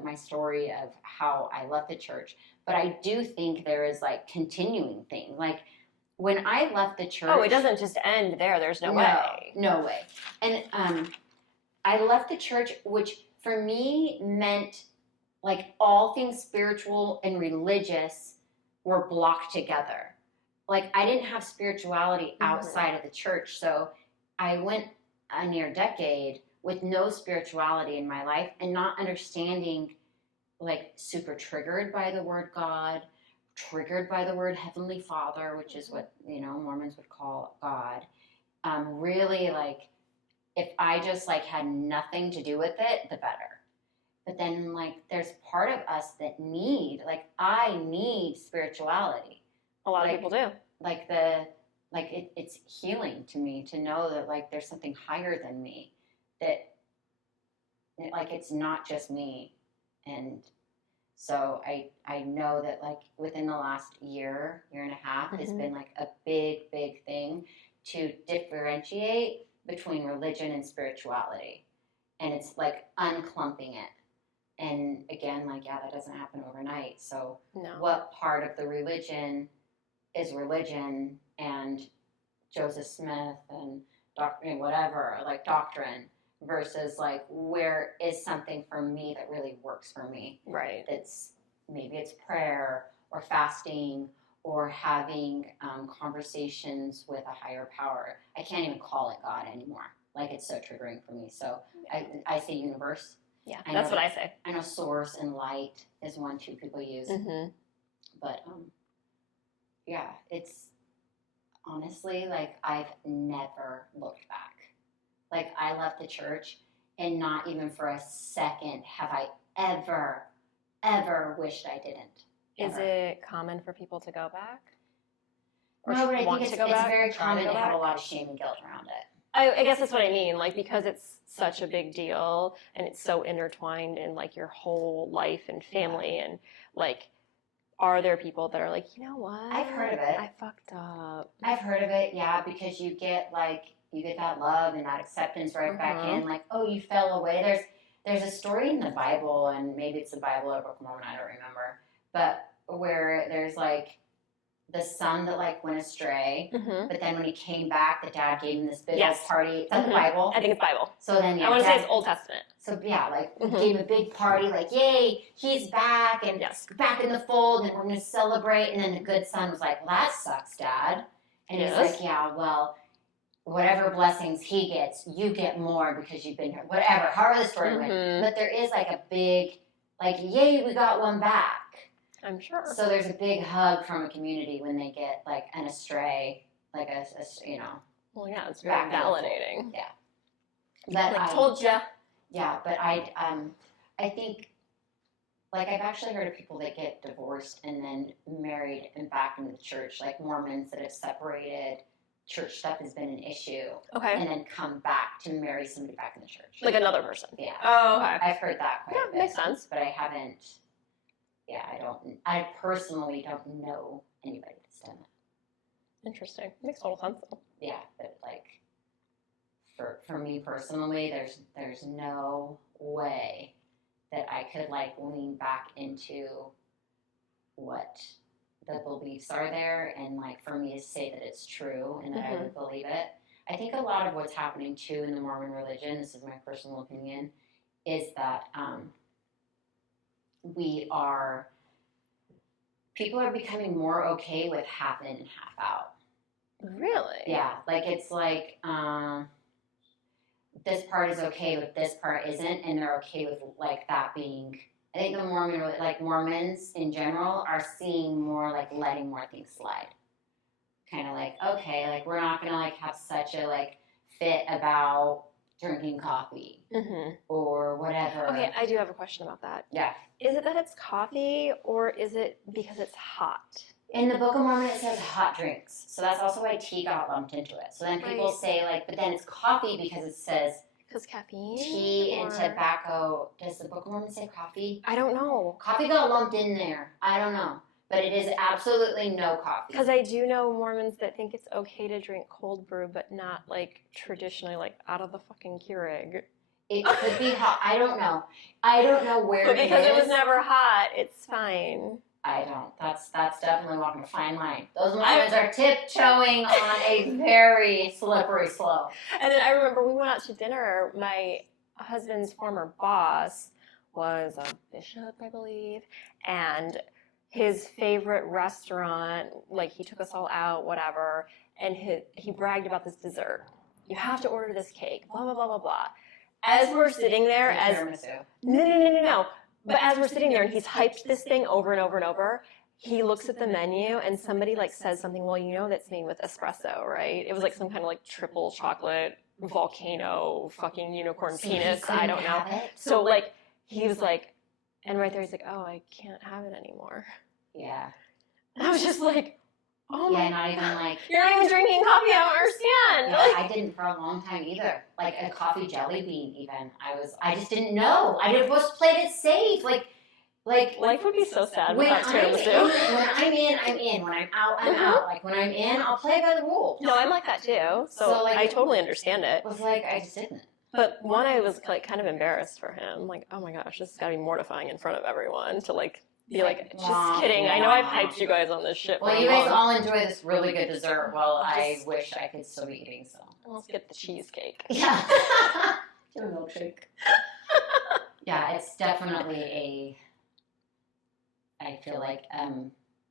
my story of how I left the church. But I do think there is like continuing things. Like when I left the church, Oh, it doesn't just end there. There's no way. No way. And I left the church, which for me meant like all things spiritual and religious were blocked together. Like I didn't have spirituality outside of the church, so I went a near decade with no spirituality in my life and not understanding, like super triggered by the word God, triggered by the word Heavenly Father, which is what, you know, Mormons would call God. Really like if I just like had nothing to do with it, the better. But then like there's part of us that need, like I need spirituality. A lot of people do. Like it's healing to me to know that like there's something higher than me, that like it's not just me. And so I know that like within the last year and a half has been like a big thing to differentiate between religion and spirituality. And it's like unclumping it. And again, like, yeah, that doesn't happen overnight. So what part of the religion is religion and Joseph Smith and whatever, like doctrine, versus like where is something for me that really works for me? Right. Maybe it's prayer or fasting or having conversations with a higher power. I can't even call it God anymore. Like it's so triggering for me. So I say universe. Yeah, that's what I say. I know source and light is one too people use. But yeah, it's honestly like I've never looked back. Like I left the church and not even for a second have I ever wished I didn't. Is it common for people to go back? Or no, but I think it's very common to have a lot of shame and guilt around it. I guess that's what I mean. Like because it's such a big deal and it's so intertwined in like your whole life and family and like are there people that are like, you know what? I've heard of it. I fucked up. I've heard of it, yeah, because you get that love and that acceptance right back in, like, oh, you fell away. There's a story in the Bible, and maybe it's the Bible or Book of Mormon, I don't remember, but where there's like the son that like went astray, but then when he came back, the dad gave him this big old party. Is that the Bible? I think it's Bible. So then I want to say it's Old Testament. So yeah, like gave a big party, like yay, he's back and back in the fold, and we're gonna celebrate. And then the good son was like, well, that sucks, Dad. And he's like, yeah, well, whatever blessings he gets, you get more because you've been here. Whatever, however the story went. But there is like a big, like, yay, we got one back. I'm sure. So there's a big hug from a community when they get like an astray, like a you know. Well, yeah, it's very validating. Yeah. But I told you. Yeah, but I think, like I've actually heard of people that get divorced and then married and back into the church, like Mormons that have separated. Church stuff has been an issue. Okay. And then come back to marry somebody back in the church. Like another person. Yeah. Oh, okay. I've heard that quite a bit. Makes sense. But I haven't. Yeah, I personally don't know anybody that's done that. Interesting. Makes total sense though. Yeah, but like for me personally, there's no way that I could like lean back into what the beliefs are there and like for me to say that it's true and that I would believe it. I think a lot of what's happening too in the Mormon religion, this is my personal opinion, is that people are becoming more okay with half in and half out. Really? Yeah, like it's like this part is okay, but this part isn't, and they're okay with like that being. I think the Mormons in general are seeing more like letting more things slide. Kind of like, okay, like we're not gonna like have such a like fit about drinking coffee or whatever. Okay, I do have a question about that. Yeah. Is it that it's coffee or is it because it's hot? In the Book of Mormon, it says hot drinks. So that's also why tea got lumped into it. So then people say, like, but then it's coffee because it says because caffeine? Tea and tobacco. Does the Book of Mormon say coffee? I don't know. Coffee got lumped in there. I don't know. But it is absolutely no coffee. Because I do know Mormons that think it's okay to drink cold brew, but not, like, traditionally, like, out of the fucking Keurig. It could be hot. I don't know. I don't know where But because it was is. never hot, it's fine. I don't. That's definitely walking a fine line. Those Mormons are tiptoeing on a very slippery slope. And then I remember we went out to dinner. My husband's former boss was a bishop, I believe, and his favorite restaurant, like he took us all out, whatever, and he bragged about this dessert. You have to order this cake, blah, blah, blah, blah, blah. As we're sitting there, no. But as we're sitting there and he's hyped this thing over and over and over, he looks at the menu and somebody like says something, well, you know that's made with espresso, right? It was like some kind of like triple chocolate volcano fucking unicorn penis. I don't know. So like he was like, and right there he's like, oh, I can't have it anymore. Yeah. And I was just like, oh my not even like. You're not even drinking coffee, I don't understand. Yeah, I didn't for a long time either. Like a coffee jelly bean even. I just didn't know. I just played it safe. Like life would be so sad when without tiramisu. when I'm in, I'm in. When I'm out, I'm out. Like when I'm in, I'll play by the rules. No, I'm like that too. So like, I totally understand it. It was like I just didn't. But one, I was like kind of embarrassed for him. Like, oh my gosh, this has got to be mortifying in front of everyone to like be like, just kidding. I know I've hyped you guys on this shit. Well, you guys all enjoy this really good dessert. Well, I wish I could still be eating some. Let's get the cheesecake. Yeah. Get a milkshake. Yeah, it's definitely I feel like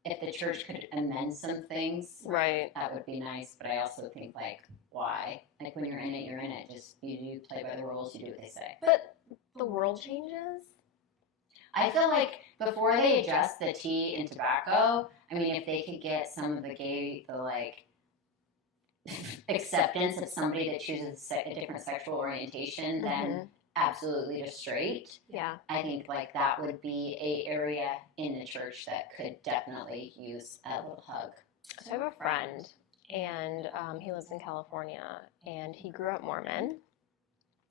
if the church could amend some things, right, that would be nice. But I also think like, why? Like when you're in it, you're in it. Just you play by the rules. You do what they say. But the world changes. I feel like before they adjust the tea and tobacco, I mean, if they could get some of the like acceptance of somebody that chooses a different sexual orientation than absolutely just straight. Yeah. I think like that would be a area in the church that could definitely use a little hug. So I have a friend, and he lives in California, and he grew up Mormon,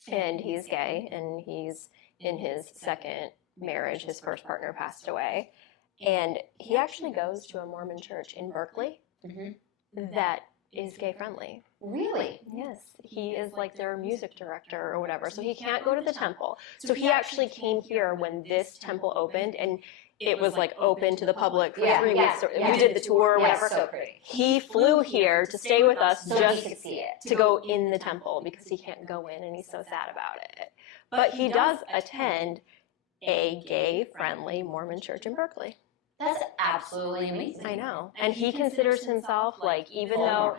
and he's gay, and he's in his second marriage. His first partner passed away, and he actually goes to a Mormon church in Berkeley that is gay friendly. Really? Yes. He is like their music director or whatever, so he can't go to the temple. So he actually came here when this temple opened, and it was like open to the public for 3 weeks. We did the tour or whatever. So pretty. He flew here to stay with us so just he could see it. to go in the temple because he can't go in and he's so sad about it. But he does attend a gay-friendly Mormon church in Berkeley. That's absolutely amazing. I know. And he considers himself like, even though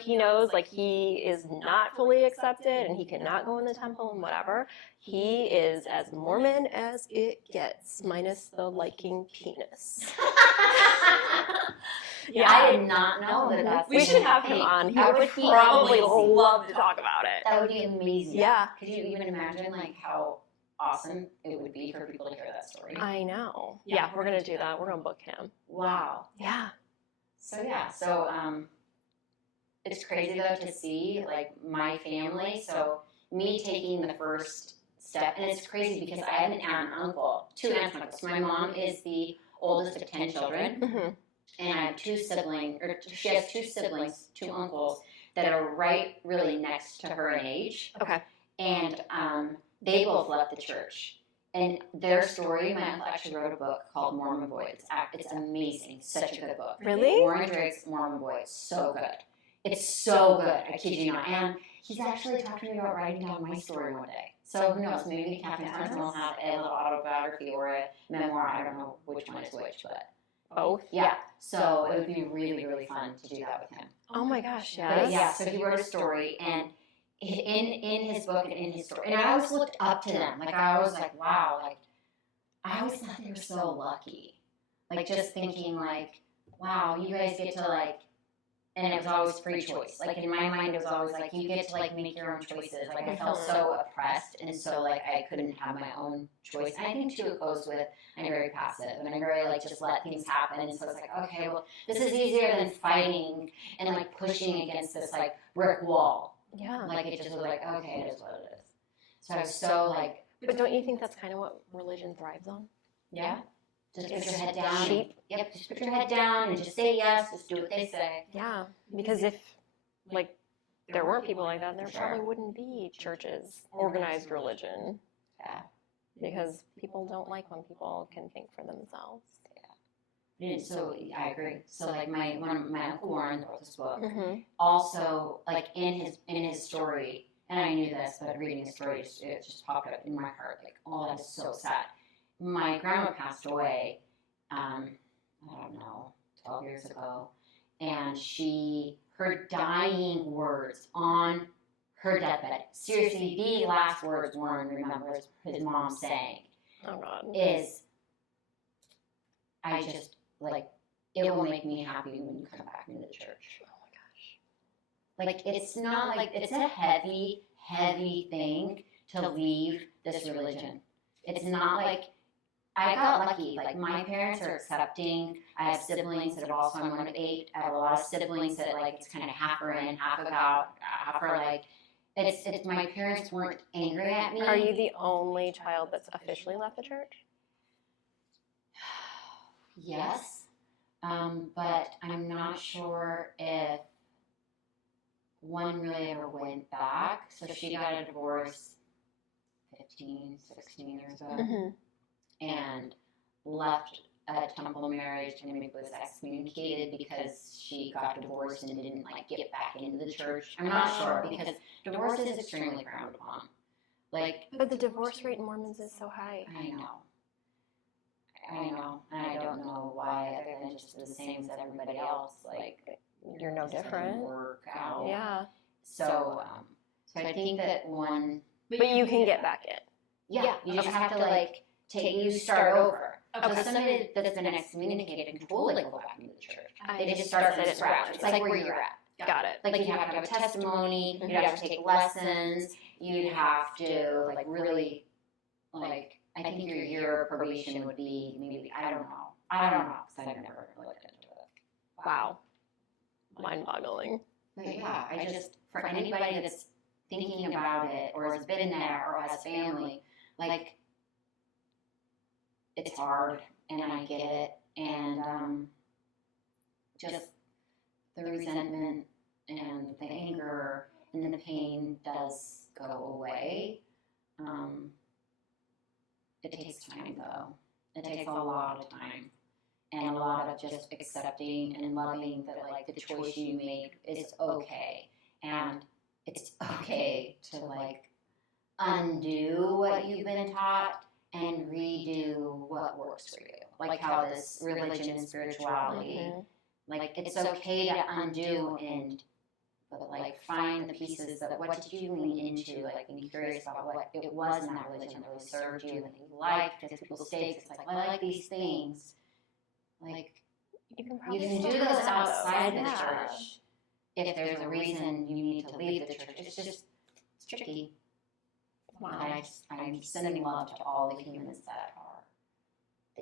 he knows like he is not fully accepted and he cannot go in the temple and whatever, he is as Mormon as it gets, minus the liking penis. Yeah, I did not know that that's we should have him on. He would probably love to talk about it. That would be amazing. Yeah. Could you even imagine like how awesome it would be for people to hear that story? I know. Yeah, we're gonna do that. We're gonna book him. Wow. Yeah. So it's crazy though to see like my family. So me taking the first step, and it's crazy because I have an aunt and uncle, 2 aunts and uncles. My mom is the oldest of 10 children, and I have 2 siblings, or she has 2 siblings, 2 uncles that are right really next to her in age. Okay. And they both left the church. And their story, my uncle actually wrote a book called Mormon Boy. It's amazing. Such a good book. Really? Warren Drake's Mormon Boy. It's so good. It's so good. I kid you not. And he's actually talked to me about writing down my story one day. So who knows? Maybe Kathryn will have a little autobiography or a memoir. I don't know which one is which, but both. Yeah. So it would be really, really fun to do that with him. Oh my gosh, But yes. so he wrote a story, and in his book and in his story, and I always looked up to them. Like I was like, wow, like I always thought they were so lucky. Like just thinking like, wow, you guys get to like, and it was always free choice. Like in my mind, it was always like you get to like make your own choices. Like I felt so oppressed, and so like I couldn't have my own choice. And I think too it goes with I'm very passive, and I very like just let things happen. And so it's like, okay, well, this is easier than fighting and like pushing against this like brick wall. Yeah. Like it just was like, okay, it is what it is. So I was so like. But don't you think that's kind of what religion thrives on? Yeah. Just put your head down. Sheep. Yep. Just put your head down and just say yes. Just do what they say. Yeah. Because if, like, there weren't people like that, there For probably sure. wouldn't be churches, organized religion, Yeah. because people don't like when people can think for themselves. So I agree. So like my Uncle Warren wrote this book. Mm-hmm. Also, like in his story, and I knew this, but reading his story, it just popped up in my heart. Like, oh, that is so sad. My grandma passed away. I don't know, 12 years ago, and her dying words on her deathbed. Seriously, the last words Warren remembers his mom saying Oh God. is, I just, like, it will make me happy when you come back into the church. Oh my gosh. Like, it's not like, it's a heavy, heavy thing to leave this religion. It's not like, I got lucky. Like, my parents are accepting. I have siblings that have also, I'm one of 8. I have a lot of siblings that, like, it's kind of half are in, half are out, half are like, it's my parents weren't angry at me. Are you the only child that's officially left the church? Yes, but I'm not sure if one really ever went back. So she got a divorce 15, 16 years ago Mm-hmm. and left a temple marriage and maybe was excommunicated because she got divorced and didn't like get back into the church. I'm not sure because divorce is extremely frowned upon. Like, But the divorce rate in Mormons is so high. I know. And I don't know why, other than just the same as everybody else. Like, You're no it just doesn't different. work out. Yeah. So I think that one. But you can get back in. Yeah, you just have to like you start over. Okay. So somebody that's been excommunicated can totally go back into the church. I They just start from started scratch. It's like where you're at. Got it. Like, you'd have to have a testimony. You'd have to take lessons. You'd have to like really like. I think your year of probation would be maybe, I don't know, because I've never looked into it. Wow. Mind-boggling. But yeah, I just, for anybody that's thinking about it, or has been there, or has family, like, it's hard, and I get it, and just the resentment, and the anger, and the pain does go away. It takes time, though. It takes a lot of time. And a lot of just accepting and loving that, like, the choice you made is okay. And it's okay to, like, undo what you've been taught and redo what works for you. Like how this religion and spirituality, like, it's okay to undo but like find the pieces that what did you lean into, like being curious about what it was in that religion that really served you and that you liked, because people say it's like, well, I like these things. Like, You can you can do those outside the church if there's a reason you need to leave the church. It's tricky. Wow. But I'm sending love to all the humans that are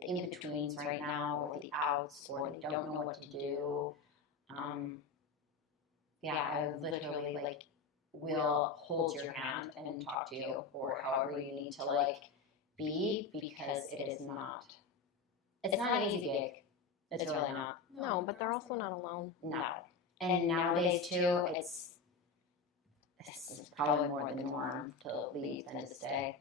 the in-betweens right now, or the outs, or they don't know what to do. Yeah, I literally, like, will hold your hand and talk to you, or however you need to, like, be, because it's not an easy gig. It's really not. No, but they're also not alone. No. And nowadays, too, this is probably more the norm to leave than to stay.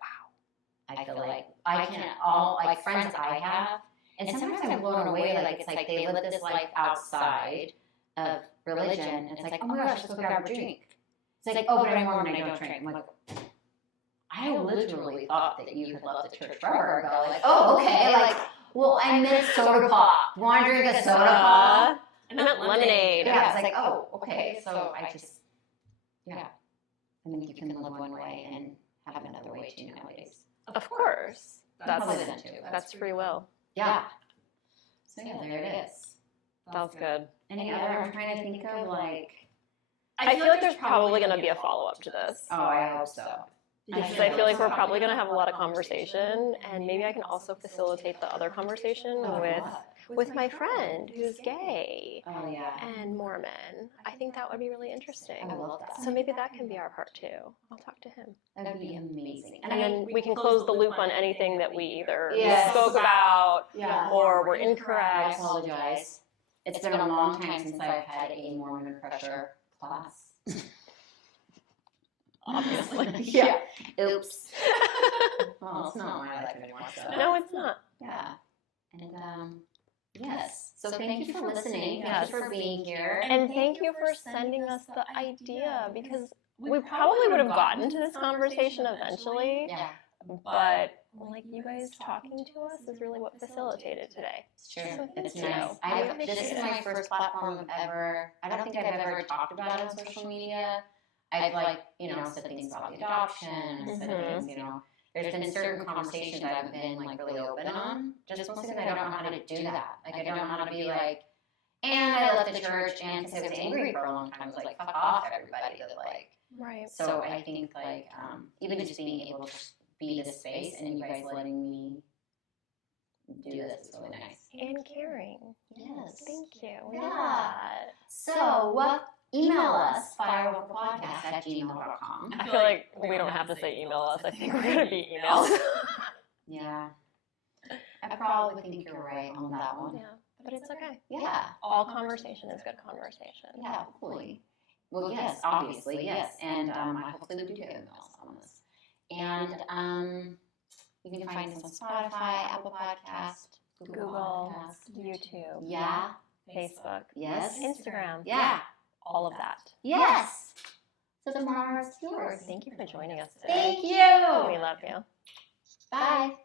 Wow. I feel like I can't, all, like, friends I have, and sometimes I'm blown away, like, it's like they live this life outside of religion, and it's like, oh my gosh, let's go grab a drink. It's like, oh, but I'm Mormon, I don't drink. I'm like, I literally thought that you had left the church forever ago. Like, oh, okay, like, well, I meant soda pop. Want to drink a soda pop? I meant lemonade. Yeah, it's like, oh, okay, so I just, yeah. I think you can live one way and have another way too nowadays. Of course. Probably then too. That's free will. Yeah. So yeah, there it is. That's good. Any other, I'm trying to think of, like, I feel like there's probably going to be a follow-up to this. oh, I hope so. Because I feel like we're probably going to have a lot of conversation, and maybe I can also facilitate the other conversation with my friend who's gay Oh, yeah. and Mormon. I think that would be really interesting. I love that. So maybe that can be our part two. I'll talk to him. That would be amazing. And then we can close the loop on anything that we either Yes. spoke about Yeah. or were I incorrect. apologize. It's been a long time since I've had a Mormon pressure class. Obviously. Yeah. Oops. Well, it's not my life anymore, so. No, it's not. Yeah. And, yes. So thank you for listening. Yes. Thank you for being here. And thank you for sending us the idea, because we probably would have gotten to this conversation eventually, Yeah. but like you guys talking to us is really what facilitated today. It's true. So It's thank nice. you. This is my first platform I've ever, I don't think I've ever talked about it on social media. I've said things about the adoption, and said things, there's been certain conversations I've been really open on, just mostly because I don't know how to do that. I don't know how to be and I left the church, and because I was angry for a long time, I was fuck off everybody, Right. so I think even just being able to be this space and you guys letting me do this is really nice. And caring. Yes. Thank you. We Yeah. love that. So, email us, firewalkerpodcast@gmail.com. I feel like we don't have to say email us. I think we're going to be emailed. Yeah. I probably think you're right on that one. Yeah, but it's okay. Yeah. All conversation is good conversation. Yeah, hopefully. Well, yes, obviously, yes. And I hopefully we do get emails on this. And you can find us on Spotify, Apple Podcast, Google, Podcast. YouTube, Yeah. Facebook, Yes. Instagram. Yeah. All of that. Yes. So tomorrow is yours. Thank you for joining us today. Thank you. We love you. Bye.